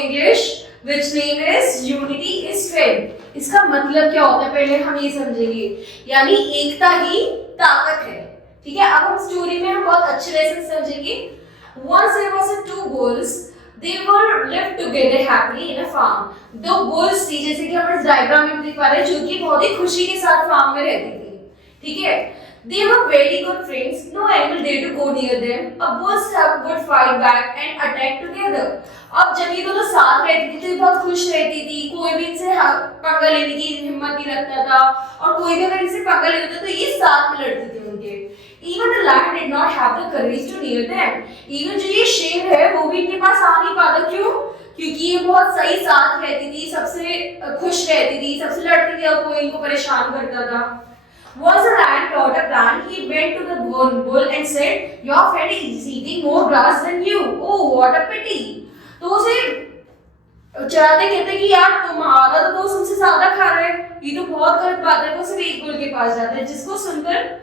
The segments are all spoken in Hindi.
English, which name is unity is strength. इसका मतलब क्या होता है पहले हम ये समझेंगे, यानी एकता ही ताकत है। ठीक है, अब हम स्टोरी में हम बहुत अच्छे लेसन समझेंगे। Once there was two bulls, they were lived together happily in a farm. दो bulls थी, जैसे कि हम इस डायग्राम में देख पा रहे हैं, जो कि बहुत ही खुशी के साथ फार्म में रहती थी। ठीक है, they were very good friends. No animal dared to go near them. A bulls would fight back and attack together. अब जब ये दोनों साथ रहती थी तो ये बहुत खुश रहती थी, कोई भी इनसे पंगा लेने की हिम्मत नहीं रखता था, और कोई भी अगर इनसे पंगा लेता था तो ये साथ में लड़ती थी उनके। Even the lion did not have the courage to near them. Even जो ये शेर है वो भी इनके पास आ नहीं पाता, क्यों? क्योंकि ये बहुत सही साथ रहती थी, सबसे खुश रहती थी, सबसे लड़ती थी और कोई इनको परेशान करता था। Once the lion thought a plan, he went to the bull and said, "Your friend is eating more grass than you. Oh, what a pity!" तो उसे चढ़ाते कहते कि यार तुम्हारा तो दोस्त हमसे ज्यादा खा रहा है, ये तो बहुत गलत बात है। वो सिर्फ एक बुल के पास जाता है, जिसको सुनकर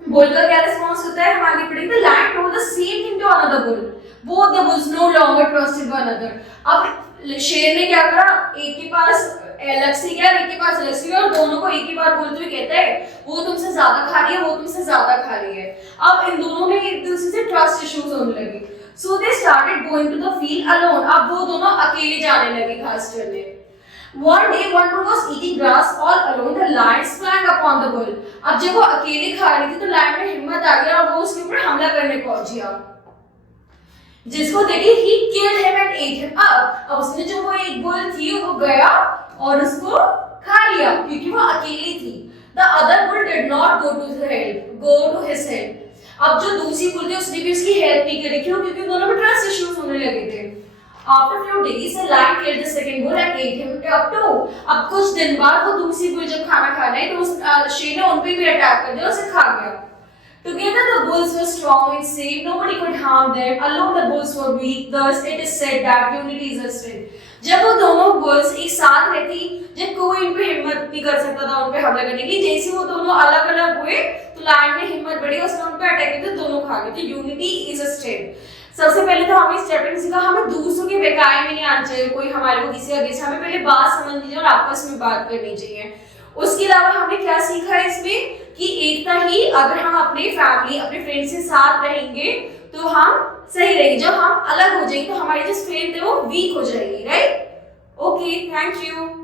बुल का क्या रिस्पॉन्स होता है, हम आगे पढ़ेंगे। The lion told the same thing to another bull. Both the bulls no longer trusted one another. अब शेर ने क्या करा, एक के पास अलग से गया, एक के पास अलग से गया, और दोनों को एक ही बार बोलते हुए कहता है वो तुमसे ज्यादा खा रही है, वो तुमसे ज्यादा खा रही है। अब इन दोनों में एक दूसरे से ट्रस्ट इश्यूज होने लगे। So they started going to the field alone. अब वो दोनों अकेले जाने लगे घास चरने। One day one bull was eating grass all alone. The lion sprang upon the bull. अब जब वो अकेले खा रही थी तो लायन में हिम्मत आ गया और वो उसके ऊपर हमला करने पहुंच गया, जिसको देखी he killed him and ate him up. अब उसने जो वो एक बुल थी वो गया और उसको खा लिया, क्योंकि वो अकेली थी। The other bull did not go to his help. अब जो दूसरी बुल थी उसने भी उसकी हेल्प नहीं करी, क्यों? क्योंकि दोनों में ट्रस्ट इश्यूज होने लगे थे। After few days, the lion killed the second bull and ate him up too. अब कुछ दिन बाद वो दूसरी बुल जब खाना खा रही तो उस शेर ने उन पे भी अटैक कर दिया, उसे खा गया। Together the bulls were strong and safe. Nobody could harm them. Alone the bulls were weak. Thus it is said that unity is a strength. जब वो दोनों बुल्स एक साथ रहती, जब कोई इन पे हिम्मत नहीं कर सकता था उन पे हमला करने की, जैसे वो दोनों अलग अलग हुए तो लायन में हिम्मत बढ़ी, उसने उन पे अटैक किया तो दोनों खा गए। तो यूनिटी इज अ स्ट्रेंथ। सबसे पहले तो हमें इस चैप्टर में सीखा हमें दूसरों के बेकाय में नहीं आना चाहिए, कोई हमारे को किसी अगेंस्ट, हमें पहले बात समझनी चाहिए और आपस में बात करनी चाहिए। उसके अलावा हमने क्या सीखा है इसमें कि एकता ही, अगर हम अपने फैमिली अपने फ्रेंड्स के साथ रहेंगे तो हम सही रहेंगे, जब हम अलग हो जाएंगे तो हमारी जो स्ट्रेंथ है वो वीक हो जाएगी, राइट? Okay, thank you.